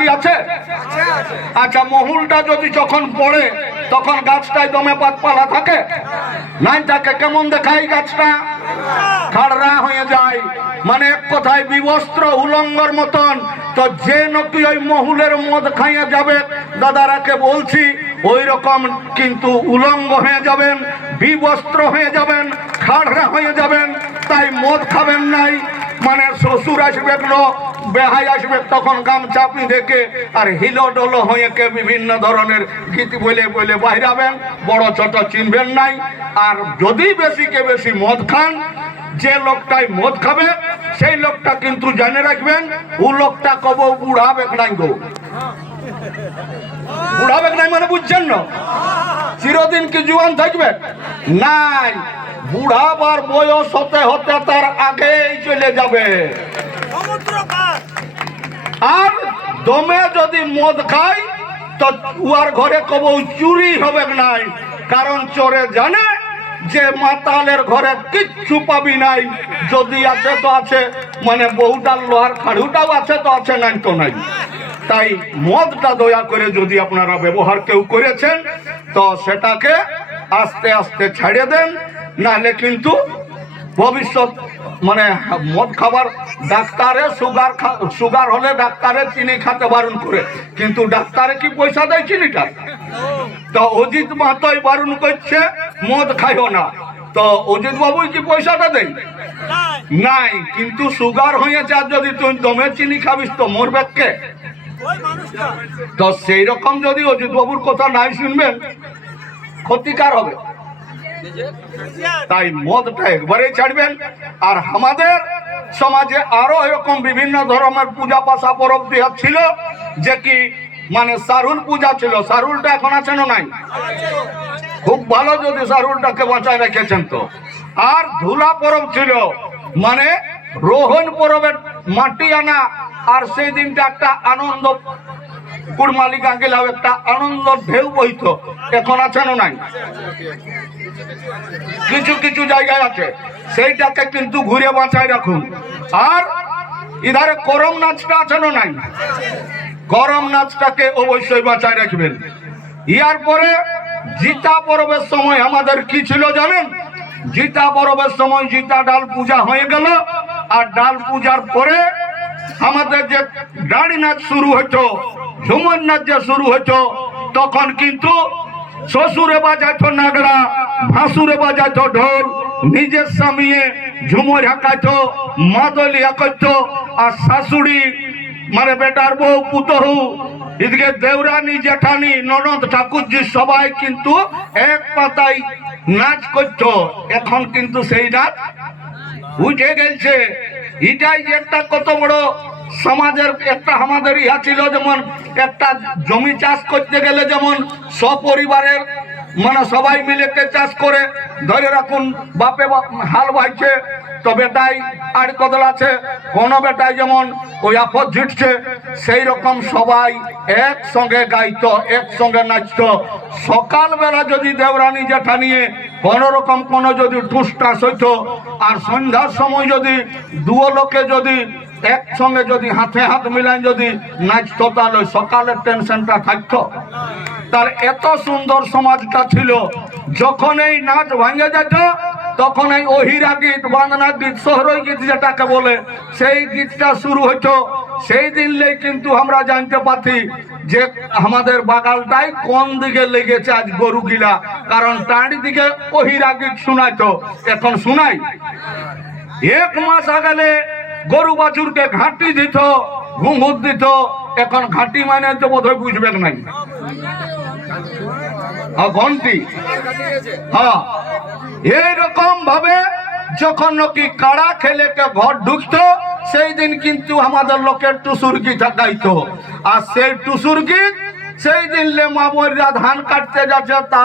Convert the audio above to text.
কি আছে? আচ্ছা, মহুলটা যদি যখন পড়ে তখন গাছটায় দমে পাতপালা থাকে? নাই থাকে। কেমন দেখায় গাছটা? খাড়রা হয়ে যায়, মানে এক কথায় বিবস্ত্র উলঙ্গর মতন। তো যে নাকি ওই মহুলের মদ খাইয়া যাবে, দাদারাকে বলছি, ওই রকম কিন্তু উলঙ্গ হয়ে যাবেন, বিবস্ত্র হয়ে যাবেন, খাড়রা হয়ে যাবেন। তাই মদ খাবেন নাই। মানে শ্বশুর আসবে, বেহাই আসবে, তখন গামছা পিঁধেকে আর হিলো ডলো হয়ে কে বিভিন্ন ধরনের গীত বলে বলে বাইরাবেন, বড় ছোট চিনবেন নাই। আর যদি বেশিকে বেশি মদ খান, যে লোকটাই মদ খাবে সেই লোকটা কিন্তু জেনে রাখবেন, ও লোকটা কব বুড়াবে নাই গো। বুড়াবে নাই মানে বুঝছেন না? চিরদিন কি জুয়ান থাকবে? নাই, বুড়াবার বয়স হতে হতে তার আগেই চলে যাবে। আর দমে যদি মদ খায় তো উয়ার ঘরে কব চুরি হবে নাই, কারণ চোরে জানে যে মাতালের ঘরে কিচ্ছু পাবি নাই। যদি আছে তো আছে, মানে বহুটার লোহার খাড়ুটাও আছে তো আছে, নাই তো নাই। তাই মদটা দয়া করে যদি আপনারা ব্যবহার কেউ করেছেন তো সেটাকে আস্তে আস্তে ছাড়িয়ে দেন, নাহলে কিন্তু ভবিষ্যৎ মানে মদ খাবার ডাক্তারে সুগার হলে ডাক্তারে চিনি খেতে বারণ করে, কিন্তু ডাক্তারে কি পয়সা দেয় চিনিটা? তো অজিত মাহাতোই বারণ করছে মদ খাইও না, তো অজিত বাবুই কি পয়সাটা দেয়? নাই। কিন্তু সুগার হয়েছে, আর যদি তুই দমে চিনি খাবিস তো মরবে কে? তো সেই রকম যদি অজিত বাবুর কথা নাই শুনবেন, ক্ষতিকার হবে। তাই মদটা একবারেই ছাড়বেন। আর আমাদের সমাজে আরো এরকম বিভিন্ন ধরনের পূজা পাশা পরব ছিল, যে কি মানে সারুল পূজা ছিল। সারুলটা এখন আছে না নাই? খুব ভালো যদি সারুলটাকে বাঁচায় রেখেছেন তো। আর ধুলা পরব ছিল, মানে রোহন পরবের মাটি আনা, আর সেই দিনটা একটা আনন্দ, কুড়মালিকা গেলাম একটা আনন্দ ঢেউ বইত। এখন আছে না নাই? কিছু কিছু জায়গায় আছে, সেইটাকে কিন্তু ঘুরে বাঁচায় রাখুন। আর ইধারে করম নাচটা আছে না নাই? করম নাচটাকে অবশ্যই বাঁচায় রাখবেন। ইয়ার পরে জিতা পরবের সময় আমাদের কি ছিল জানেন? জিতা পরবের সময় জিতা ডাল পূজা হয়ে গেল, আর ডাল পূজার পরে আমাদের যে দাড়ি নাচ শুরু হতো, ঝুমর নাচ যে শুরু হতো, তখন কিন্তু শ্বশুরে বাজাইতো নাগড়া, ভাসুরে বাজাইতো ঢোল, নিজের স্বামীয়ে ঝুমর হাঁকাইতো, মাদলিয়া করতো, আর শাশুড়ি মানে বেটার বউ পুতহু, এদিকে দেওরানি জেঠানি ননদ ঠাকুরজি সবাই কিন্তু এক পাতায় নাচ করতো। এখন কিন্তু সেই নাচ উঠে গেছে। এটাই যে একটা কত বড় সমাজের একটা আমাদের ইহা ছিল, যেমন একটা জমি চাষ করতে গেলে যেমন সপরিবারের মানে সবাই মিলে চাষ করে, ধরে রাখুন বাপে হাল বাইছে, তো বেটাই আর কদল আছে, কোন বেটাই যেমন ওই আপদ ঝিটছে, সেই রকম সবাই একসঙ্গে গাইতো, একসঙ্গে নাচতো। সকালবেলা যদি দেওরানি জেঠা নিয়ে কোন রকম কোন যদি টুসটাস হইতো, আর সন্ধ্যার সময় যদি দুও লোকে যদি একসঙ্গে যদি হাতে হাত মিলান যদি নাচতো, তাহলে সকালের টেনশনটা থাকতো। তার এত সুন্দর সমাজটা ছিল। যখন এই নাচ ভাঙে যেত, তখন এই ওহিরা গীত, বান্দনা গীত, শহরই গীত যেটাকে বলে, সেই গীতটা শুরু হইতো। সেই দিনলেই কিন্তু আমরা জানতে পারছি যে আমাদের বাগালটাই কোন দিকে লেগেছে আজ গরু গিলা, কারণ টাঁড়ি দিকে ওহিরা গীত শোনাইতো, এখন শোনাই। এক মাস আগে গরু বাছুরকে ঘাঁটি দিত, ঘুঙুর দিত, এখন ঘাঁটি মানে তো বোধহয় বুঝবেন নাই, ঘন্টি। হ্যাঁ, এইরকম ভাবে যখন নাকি কাড়া খেলে ঘর ঢুকতো, সেই দিন কিন্তু আমাদের লোকের টুসুর গীত গাইতো। আর সেই টুসুর গীত সেই দিন মা বইরা ধান কাটতে যাচ্ছে